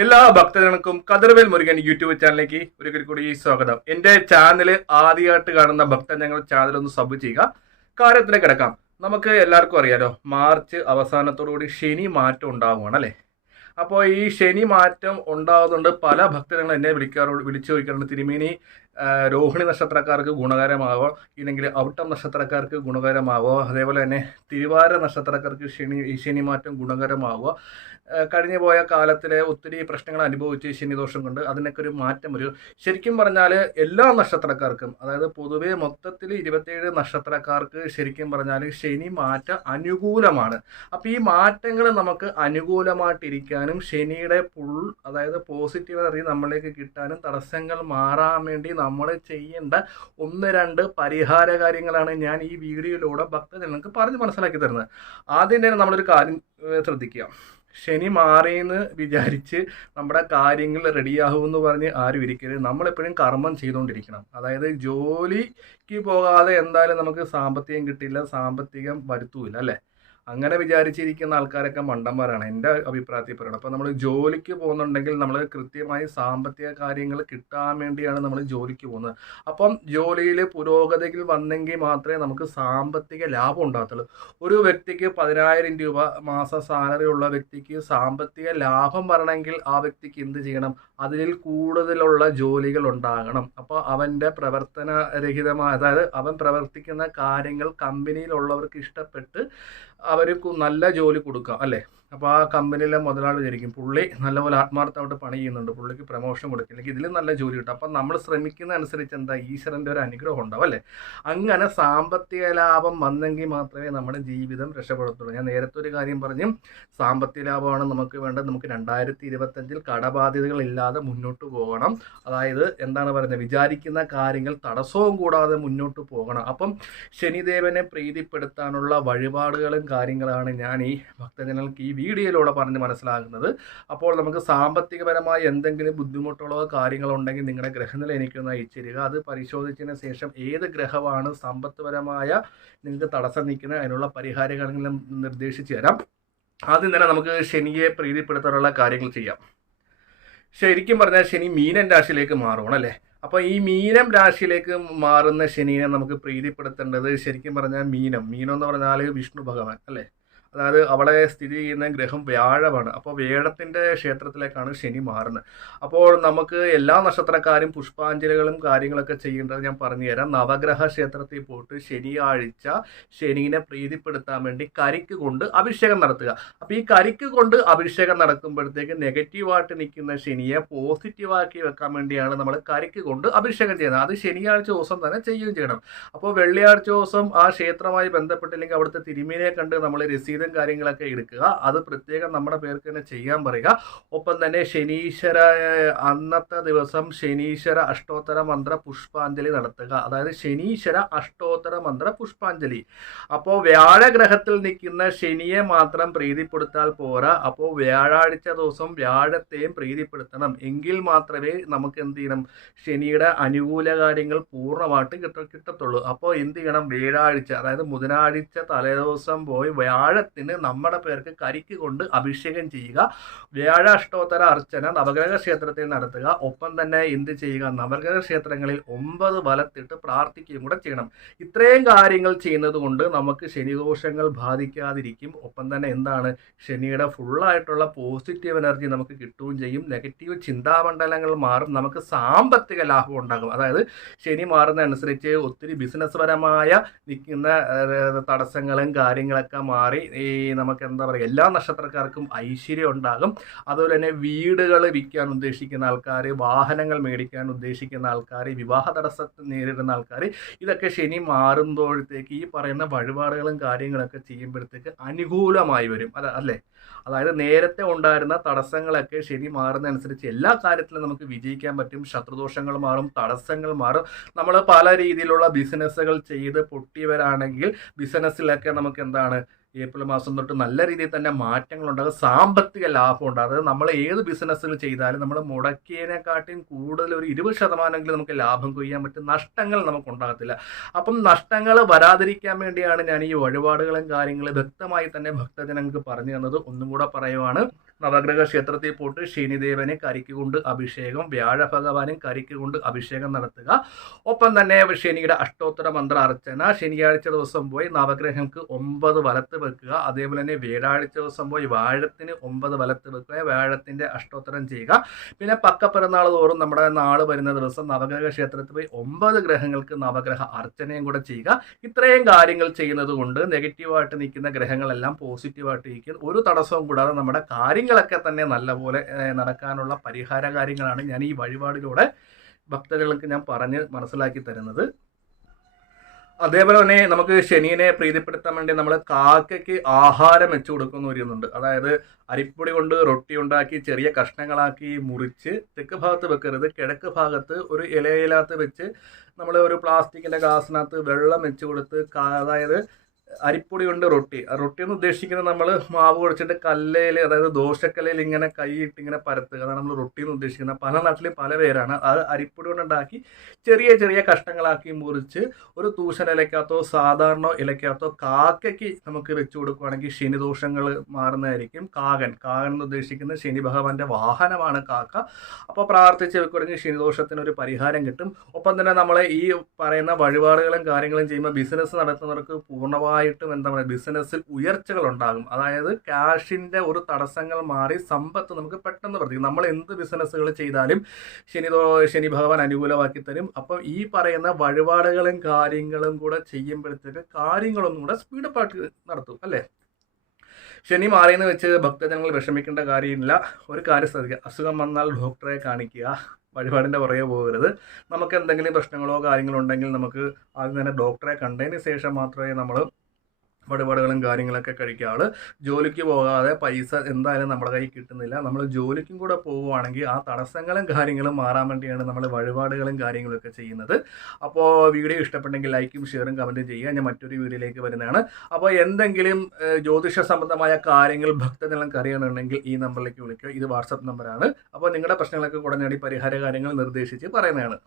എല്ലാ ഭക്തജനങ്ങൾക്കും കതിർവേൽ മുരുകൻ യൂട്യൂബ് ചാനലിലേക്ക് ഒരിക്കൽ കൂടി സ്വാഗതം. എന്റെ ചാനൽ ആദ്യമായിട്ട് കാണുന്ന ഭക്തജനങ്ങൾ ചാനൽ ഒന്ന് സബ് ചെയ്യുക. കാര്യത്തിലേക്ക് കിടക്കാം. നമുക്ക് എല്ലാവർക്കും അറിയാലോ, മാർച്ച് അവസാനത്തോടുകൂടി ശനി മാറ്റം ഉണ്ടാവുകയാണ് അല്ലേ. അപ്പോൾ ഈ ശനി മാറ്റം ഉണ്ടാകുന്നുണ്ട്. പല ഭക്തജനങ്ങൾ എന്നെ വിളിച്ചു ചോദിക്കാറുണ്ട്, തിരുമേനി രോഹിണി നക്ഷത്രക്കാർക്ക് ഗുണകരമാവോ, ഇല്ലെങ്കിൽ ഔട്ടം നക്ഷത്രക്കാർക്ക് ഗുണകരമാവോ, അതേപോലെ തന്നെ തിരുവാര നക്ഷത്രക്കാർക്ക് ശനി മാറ്റം ഗുണകരമാവോ, കഴിഞ്ഞു പോയ കാലത്തിലെ ഒത്തിരി പ്രശ്നങ്ങൾ അനുഭവിച്ച് ശനിദോഷം കൊണ്ട് അതിനൊക്കെ ഒരു മാറ്റം വരും. ശരിക്കും പറഞ്ഞാൽ എല്ലാ നക്ഷത്രക്കാർക്കും, അതായത് പൊതുവെ മൊത്തത്തിൽ 27 നക്ഷത്രക്കാർക്ക് ശരിക്കും പറഞ്ഞാൽ ശനി മാറ്റം അനുകൂലമാണ്. അപ്പം ഈ മാറ്റങ്ങൾ നമുക്ക് അനുകൂലമായിട്ടിരിക്കാനും ശനിയുടെ അതായത് പോസിറ്റീവ് എനർജി നമ്മളിലേക്ക് കിട്ടാനും തടസ്സങ്ങൾ മാറാൻ വേണ്ടി നമ്മൾ ചെയ്യേണ്ട 1-2 പരിഹാര കാര്യങ്ങളാണ് ഞാൻ ഈ വീഡിയോയിലൂടെ ഭക്തജനങ്ങൾക്ക് പറഞ്ഞ് മനസ്സിലാക്കി തരുന്നത്. ആദ്യം തന്നെ നമ്മളൊരു കാര്യം ശ്രദ്ധിക്കുക. ശനി മാറിയെന്ന് വിചാരിച്ച് നമ്മുടെ കാര്യങ്ങൾ റെഡിയാകുമെന്ന് പറഞ്ഞ് ആരും ഇരിക്കരുത്. നമ്മളെപ്പോഴും കർമ്മം ചെയ്തുകൊണ്ടിരിക്കണം. അതായത് ജോലിക്ക് പോകാതെ എന്തായാലും നമുക്ക് സാമ്പത്തികം കിട്ടില്ല, സാമ്പത്തികം വരുത്തൂല അല്ലേ. അങ്ങനെ വിചാരിച്ചിരിക്കുന്ന ആൾക്കാരൊക്കെ മണ്ടന്മാരാണ് എൻ്റെ അഭിപ്രായത്തിൽ പറയുന്നത്. അപ്പോൾ നമ്മൾ ജോലിക്ക് പോകുന്നുണ്ടെങ്കിൽ നമ്മൾ കൃത്യമായി സാമ്പത്തിക കാര്യങ്ങൾ കിട്ടാൻ വേണ്ടിയാണ് നമ്മൾ ജോലിക്ക് പോകുന്നത്. അപ്പം ജോലിയിൽ പുരോഗതിയിൽ വന്നെങ്കിൽ മാത്രമേ നമുക്ക് സാമ്പത്തിക ലാഭം ഉണ്ടാകത്തുള്ളൂ. ഒരു വ്യക്തിക്ക് 10,000 രൂപ മാസ സാലറി ഉള്ള വ്യക്തിക്ക് സാമ്പത്തിക ലാഭം വരണമെങ്കിൽ ആ വ്യക്തിക്ക് എന്ത് ചെയ്യണം? അതിൽ കൂടുതലുള്ള ജോലികൾ ഉണ്ടാകണം. അപ്പോൾ അവൻ്റെ പ്രവർത്തനരഹിതമായ, അതായത് അവൻ പ്രവർത്തിക്കുന്ന കാര്യങ്ങൾ കമ്പനിയിലുള്ളവർക്ക് ഇഷ്ടപ്പെട്ട് അവർക്ക് നല്ല ജോലി കൊടുക്കാം അല്ലേ. അപ്പോൾ ആ കമ്പനിയിലെ മുതലാളി വിചാരിക്കും, പുള്ളി നല്ലപോലെ ആത്മാർത്ഥമായിട്ട് പണി ചെയ്യുന്നുണ്ട്, പുള്ളിക്ക് പ്രമോഷൻ കൊടുക്കില്ലെങ്കിൽ ഇതിലും നല്ല ജോലി കിട്ടും. അപ്പം നമ്മൾ ശ്രമിക്കുന്ന അനുസരിച്ച് എന്താ, ഈശ്വരൻ്റെ ഒരു അനുഗ്രഹം ഉണ്ടാവും അല്ലേ. അങ്ങനെ സാമ്പത്തിക ലാഭം വന്നെങ്കിൽ മാത്രമേ നമ്മുടെ ജീവിതം രക്ഷപ്പെടത്തുള്ളൂ. ഞാൻ നേരത്തെ ഒരു കാര്യം പറഞ്ഞു, സാമ്പത്തിക ലാഭമാണ് നമുക്ക് വേണ്ടത്. നമുക്ക് 2025 കടബാധ്യതകളില്ലാതെ മുന്നോട്ട് പോകണം. അതായത് എന്താണ് പറയുന്നത്, വിചാരിക്കുന്ന കാര്യങ്ങൾ തടസ്സവും കൂടാതെ മുന്നോട്ട് പോകണം. അപ്പം ശനിദേവനെ പ്രീതിപ്പെടുത്താനുള്ള വഴിപാടുകളും കാര്യങ്ങളാണ് ഞാൻ ഈ ഭക്തജനങ്ങൾക്ക് ഈ വീഡിയോയിലൂടെ പറഞ്ഞ് മനസ്സിലാകുന്നത്. അപ്പോൾ നമുക്ക് സാമ്പത്തികപരമായി എന്തെങ്കിലും ബുദ്ധിമുട്ടുള്ള കാര്യങ്ങളുണ്ടെങ്കിൽ നിങ്ങളുടെ ഗ്രഹനില എനിക്കൊന്ന് അയച്ചിരിക. അത് പരിശോധിച്ചതിന് ശേഷം ഏത് ഗ്രഹമാണ് സമ്പത്ത്പരമായ നിങ്ങൾക്ക് തടസ്സം നിൽക്കുന്നത്, അതിനുള്ള പരിഹാരങ്ങളും നിർദ്ദേശിച്ചു തരാം. ആദ്യം തന്നെ നമുക്ക് ശനിയെ പ്രീതിപ്പെടുത്താനുള്ള കാര്യങ്ങൾ ചെയ്യാം. ശരിക്കും പറഞ്ഞാൽ ശനി മീനൻ രാശിയിലേക്ക് മാറുകയാണ് അല്ലേ. അപ്പോൾ ഈ മീനം രാശിയിലേക്ക് മാറുന്ന ശനിയെ നമുക്ക് പ്രീതിപ്പെടുത്തേണ്ടത് ശരിക്കും പറഞ്ഞാൽ മീനം എന്ന് പറഞ്ഞാൽ വിഷ്ണു ഭഗവാൻ അല്ലേ. അതായത് അവിടെ സ്ഥിതി ചെയ്യുന്ന ഗ്രഹം വ്യാഴമാണ്. അപ്പോൾ വ്യാഴത്തിൻ്റെ ക്ഷേത്രത്തിലേക്കാണ് ശനി മാറുന്നത്. അപ്പോൾ നമുക്ക് എല്ലാ നക്ഷത്രക്കാരും പുഷ്പാഞ്ജലികളും കാര്യങ്ങളൊക്കെ ചെയ്യേണ്ടത് ഞാൻ പറഞ്ഞു തരാം. നവഗ്രഹ ക്ഷേത്രത്തിൽ പോയിട്ട് ശനിയാഴ്ച ശനീനെ പ്രീതിപ്പെടുത്താൻ വേണ്ടി കരിക്ക് കൊണ്ട് അഭിഷേകം നടത്തുക. അപ്പോൾ ഈ കരിക്ക് കൊണ്ട് അഭിഷേകം നടക്കുമ്പോഴത്തേക്ക് നെഗറ്റീവായിട്ട് നിൽക്കുന്ന ശനിയെ പോസിറ്റീവാക്കി വെക്കാൻ വേണ്ടിയാണ് നമ്മൾ കരിക്ക് കൊണ്ട് അഭിഷേകം ചെയ്യുന്നത്. അത് ശനിയാഴ്ച ദിവസം തന്നെ ചെയ്യുകയും ചെയ്യണം. അപ്പോൾ വെള്ളിയാഴ്ച ദിവസം ആ ക്ഷേത്രമായി ബന്ധപ്പെട്ടില്ലെങ്കിൽ അവിടുത്തെ തിരുമേനിയെ കണ്ട് നമ്മൾ രസീത് കാര്യങ്ങളൊക്കെ എടുക്കുക. അത് പ്രത്യേകം നമ്മുടെ പേർക്ക് തന്നെ ചെയ്യാൻ പറയുക. ഒപ്പം തന്നെ ശനീശ്വര അന്നത്തെ ദിവസം ശനീശ്വര അഷ്ടോത്തര മന്ത്ര പുഷ്പാഞ്ജലി നടത്തുക. അതായത് ശനീശ്വര അഷ്ടോത്തര മന്ത്ര പുഷ്പാഞ്ജലി. അപ്പോൾ വ്യാഴഗ്രഹത്തിൽ നിൽക്കുന്ന ശനിയെ മാത്രം പ്രീതിപ്പെടുത്താൽ പോരാ. അപ്പോൾ വ്യാഴാഴ്ച ദിവസം വ്യാഴത്തെയും പ്രീതിപ്പെടുത്തണം. എങ്കിൽ മാത്രമേ നമുക്ക് എന്ത് ചെയ്യണം, ശനിയുടെ അനുകൂല കാര്യങ്ങൾ പൂർണ്ണമായിട്ട് കിട്ടത്തുള്ളൂ. അപ്പോൾ എന്ത് ചെയ്യണം, വ്യാഴാഴ്ച അതായത് ബുധനാഴ്ച തലേദിവസം പോയി വ്യാഴത്തിന് നമ്മുടെ പേർക്ക് കരിക്ക് കൊണ്ട് അഭിഷേകം ചെയ്യുക. വ്യാഴാഷ്ടോത്തര അർച്ചന നവഗ്രഹ ക്ഷേത്രത്തിൽ നടത്തുക. ഒപ്പം തന്നെ എന്ത് ചെയ്യുക, നവഗ്രഹ ക്ഷേത്രങ്ങളിൽ 9 വലത്തിട്ട് പ്രാർത്ഥിക്കുകയും കൂടെ ചെയ്യണം. ഇത്രയും കാര്യങ്ങൾ ചെയ്യുന്നത് കൊണ്ട് നമുക്ക് ശനിദോഷങ്ങൾ ബാധിക്കാതിരിക്കും. ഒപ്പം തന്നെ എന്താണ്, ശനിയുടെ ഫുള്ളായിട്ടുള്ള പോസിറ്റീവ് എനർജി നമുക്ക് കിട്ടുകയും ചെയ്യും. നെഗറ്റീവ് ചിന്താമണ്ഡലങ്ങൾ മാറും, നമുക്ക് സാമ്പത്തിക ലാഭം ഉണ്ടാകും. അതായത് ശനി മാറുന്നതനുസരിച്ച് ഒത്തിരി ബിസിനസ് പരമായ നിൽക്കുന്ന തടസ്സങ്ങളും കാര്യങ്ങളൊക്കെ മാറി ഈ നമുക്ക് എന്താ പറയുക, എല്ലാ നക്ഷത്രക്കാർക്കും ഐശ്വര്യം ഉണ്ടാകും. അതുപോലെ തന്നെ വീടുകൾ വിൽക്കാൻ ഉദ്ദേശിക്കുന്ന ആൾക്കാർ, വാഹനങ്ങൾ മേടിക്കാൻ ഉദ്ദേശിക്കുന്ന ആൾക്കാർ, വിവാഹ തടസ്സത്തിൽ നേരിടുന്ന ആൾക്കാർ, ഇതൊക്കെ ശനി മാറുമ്പോഴത്തേക്ക് ഈ പറയുന്ന വഴിപാടുകളും കാര്യങ്ങളൊക്കെ ചെയ്യുമ്പോഴത്തേക്ക് അനുകൂലമായി വരും അല്ലേ. അതായത് നേരത്തെ ഉണ്ടായിരുന്ന തടസ്സങ്ങളൊക്കെ ശനി മാറുന്നതനുസരിച്ച് എല്ലാ കാര്യത്തിലും നമുക്ക് വിജയിക്കാൻ പറ്റും. ശത്രുദോഷങ്ങൾ മാറും, തടസ്സങ്ങൾ മാറും. നമ്മൾ പല രീതിയിലുള്ള ബിസിനസ്സുകൾ ചെയ്ത് പൊട്ടിയവരാണെങ്കിൽ ബിസിനസ്സിലൊക്കെ നമുക്ക് എന്താണ്, ഏപ്രിൽ മാസം തൊട്ട് നല്ല രീതിയിൽ തന്നെ മാറ്റങ്ങളുണ്ടാകും, സാമ്പത്തിക ലാഭം ഉണ്ടാകും. അതായത് നമ്മൾ ഏത് ബിസിനസ്സുകൾ ചെയ്താലും നമ്മൾ മുടക്കിയതിനെക്കാട്ടിയും കൂടുതൽ ഒരു 20% നമുക്ക് ലാഭം കൊയ്യാൻ പറ്റും. നഷ്ടങ്ങൾ നമുക്ക് ഉണ്ടാകത്തില്ല. അപ്പം നഷ്ടങ്ങൾ വരാതിരിക്കാൻ വേണ്ടിയാണ് ഞാൻ ഈ വഴിപാടുകളും കാര്യങ്ങളും വ്യക്തമായി തന്നെ ഭക്തജനങ്ങൾക്ക് പറഞ്ഞു തന്നത്. ഒന്നും കൂടെ പറയുവാണ്, നവഗ്രഹ ക്ഷേത്രത്തിൽ പോയിട്ട് ശനിദേവനെ കരിക്ക് കൊണ്ട് അഭിഷേകം, വ്യാഴ ഭഗവാനും കരിക്ക് കൊണ്ട് അഭിഷേകം നടത്തുക. ഒപ്പം തന്നെ ശനിയുടെ അഷ്ടോത്തര മന്ത്ര അർച്ചന, ശനിയാഴ്ച ദിവസം പോയി നവഗ്രഹങ്ങൾക്ക് 9 വലത്ത് വെക്കുക. അതേപോലെ തന്നെ വ്യാഴാഴ്ച ദിവസം പോയി വാഴത്തിന് 9 വലത്ത് വെക്കുക, വ്യാഴത്തിന്റെ അഷ്ടോത്തരം ചെയ്യുക. പിന്നെ പക്കപ്പിറന്നാൾ തോറും നമ്മുടെ നാള് വരുന്ന ദിവസം നവഗ്രഹ ക്ഷേത്രത്തിൽ പോയി 9 ഗ്രഹങ്ങൾക്ക് നവഗ്രഹ അർച്ചനയും കൂടെ ചെയ്യുക. ഇത്രയും കാര്യങ്ങൾ ചെയ്യുന്നത് കൊണ്ട് നെഗറ്റീവായിട്ട് നിൽക്കുന്ന ഗ്രഹങ്ങളെല്ലാം പോസിറ്റീവായിട്ട് ഇരിക്കും. ഒരു തടസ്സവും കൂടാതെ നമ്മുടെ കാര്യങ്ങളൊക്കെ തന്നെ നല്ലപോലെ നടക്കാനുള്ള പരിഹാര കാര്യങ്ങളാണ് ഞാൻ ഈ വഴിപാടിലൂടെ ഭക്തജനങ്ങൾക്ക് ഞാൻ പറഞ്ഞ് മനസ്സിലാക്കി തരുന്നത്. അതേപോലെ തന്നെ നമുക്ക് ശനിയെ പ്രീതിപ്പെടുത്താൻ വേണ്ടി നമ്മൾ കാക്കയ്ക്ക് ആഹാരം വെച്ചു കൊടുക്കുന്ന ഒരുന്നുണ്ട്. അതായത് അരിപ്പൊടി കൊണ്ട് റൊട്ടി ഉണ്ടാക്കി ചെറിയ കഷ്ണങ്ങളാക്കി മുറിച്ച് തെക്ക് ഭാഗത്ത് വെക്കരുത്, കിഴക്ക് ഭാഗത്ത് ഒരു ഇലയിലകത്ത് വെച്ച് നമ്മൾ ഒരു പ്ലാസ്റ്റിക്കിൻ്റെ ഗ്ലാസിനകത്ത് വെള്ളം വെച്ച് കൊടുത്ത്, അതായത് അരിപ്പൊടി കൊണ്ട് റൊട്ടി എന്ന് ഉദ്ദേശിക്കുന്നത് നമ്മൾ മാവ് കുഴച്ചിട്ട് കല്ലയിൽ, അതായത് ദോശക്കല്ലയിൽ ഇങ്ങനെ കൈയിട്ട് ഇങ്ങനെ പരത്തുക, അതാണ് നമ്മൾ റൊട്ടി എന്ന് ഉദ്ദേശിക്കുന്നത്. പല നാട്ടിലും പല പേരാണ്. അത് അരിപ്പൊടി കൊണ്ടുണ്ടാക്കി ചെറിയ ചെറിയ കഷ്ണങ്ങളാക്കി മുറിച്ച് ഒരു തൂശൻ ഇലക്കകത്തോ സാധാരണ ഇലക്കകത്തോ കാക്കയ്ക്ക് നമുക്ക് വെച്ചു കൊടുക്കുകയാണെങ്കിൽ ശനിദോഷങ്ങൾ മാറുന്നതായിരിക്കും. കാകൻ എന്ന് ഉദ്ദേശിക്കുന്നത് ശനി ഭഗവാന്റെ വാഹനമാണ് കാക്ക. അപ്പോൾ പ്രാർത്ഥിച്ച് വെക്കുകയാണെങ്കിൽ ശനിദോഷത്തിനൊരു പരിഹാരം കിട്ടും. ഒപ്പം തന്നെ നമ്മളെ ഈ പറയുന്ന വഴിപാടുകളും കാര്യങ്ങളും ചെയ്യുമ്പോൾ ബിസിനസ് നടത്തുന്നവർക്ക് പൂർണ്ണമായിട്ടും എന്താ പറയുക, ബിസിനസ്സിൽ ഉയർച്ചകൾ ഉണ്ടാകും. അതായത് ക്യാഷിന്റെ ഒരു തടസ്സങ്ങൾ മാറി സമ്പത്ത് നമുക്ക് പെട്ടെന്ന് വർദ്ധിക്കും. നമ്മൾ എന്ത് ബിസിനസ്സുകൾ ചെയ്താലും ശനി ഭഗവാൻ അനുകൂലമാക്കി തരും. അപ്പം ഈ പറയുന്ന വഴിപാടുകളും കാര്യങ്ങളും കൂടെ ചെയ്യുമ്പോഴത്തേക്ക് കാര്യങ്ങളൊന്നും കൂടെ സ്പീഡപ്പായിട്ട് നടത്തും അല്ലേ. ശനി മാറിയെന്ന് വെച്ച് ഭക്തജനങ്ങൾ വിഷമിക്കേണ്ട കാര്യമില്ല. ഒരു കാര്യം ശ്രദ്ധിക്കുക, അസുഖം വന്നാൽ ഡോക്ടറെ കാണിക്കുക, വഴിപാടിൻ്റെ പുറകെ പോകരുത്. നമുക്ക് എന്തെങ്കിലും പ്രശ്നങ്ങളോ കാര്യങ്ങളോ ഉണ്ടെങ്കിൽ നമുക്ക് ആദ്യം തന്നെ ഡോക്ടറെ കണ്ടതിന് ശേഷം മാത്രമേ നമ്മൾ വഴിപാടുകളും കാര്യങ്ങളൊക്കെ കഴിക്കാറ്. ജോലിക്ക് പോകാതെ പൈസ എന്തായാലും നമ്മുടെ കയ്യിൽ കിട്ടുന്നില്ല. നമ്മൾ ജോലിക്കും കൂടെ പോവുകയാണെങ്കിൽ ആ തടസ്സങ്ങളും കാര്യങ്ങളും മാറാൻ വേണ്ടിയാണ് നമ്മൾ വഴിപാടുകളും കാര്യങ്ങളൊക്കെ ചെയ്യുന്നത്. അപ്പോൾ വീഡിയോ ഇഷ്ടപ്പെട്ടെങ്കിൽ ലൈക്കും ഷെയറും കമൻറ്റും ചെയ്യുക. ഞാൻ മറ്റൊരു വീഡിയോയിലേക്ക് വരുന്നതാണ്. അപ്പോൾ എന്തെങ്കിലും ജ്യോതിഷ സംബന്ധമായ കാര്യങ്ങൾ ഭക്തജനങ്ങൾക്ക് അറിയണമെങ്കിൽ ഈ നമ്പറിലേക്ക് വിളിക്കുക. ഇത് വാട്സപ്പ് നമ്പറാണ്. അപ്പോൾ നിങ്ങളുടെ പ്രശ്നങ്ങളൊക്കെ ഉടനടി പരിഹാര കാര്യങ്ങൾ നിർദ്ദേശിച്ച് പറയുന്നതാണ്.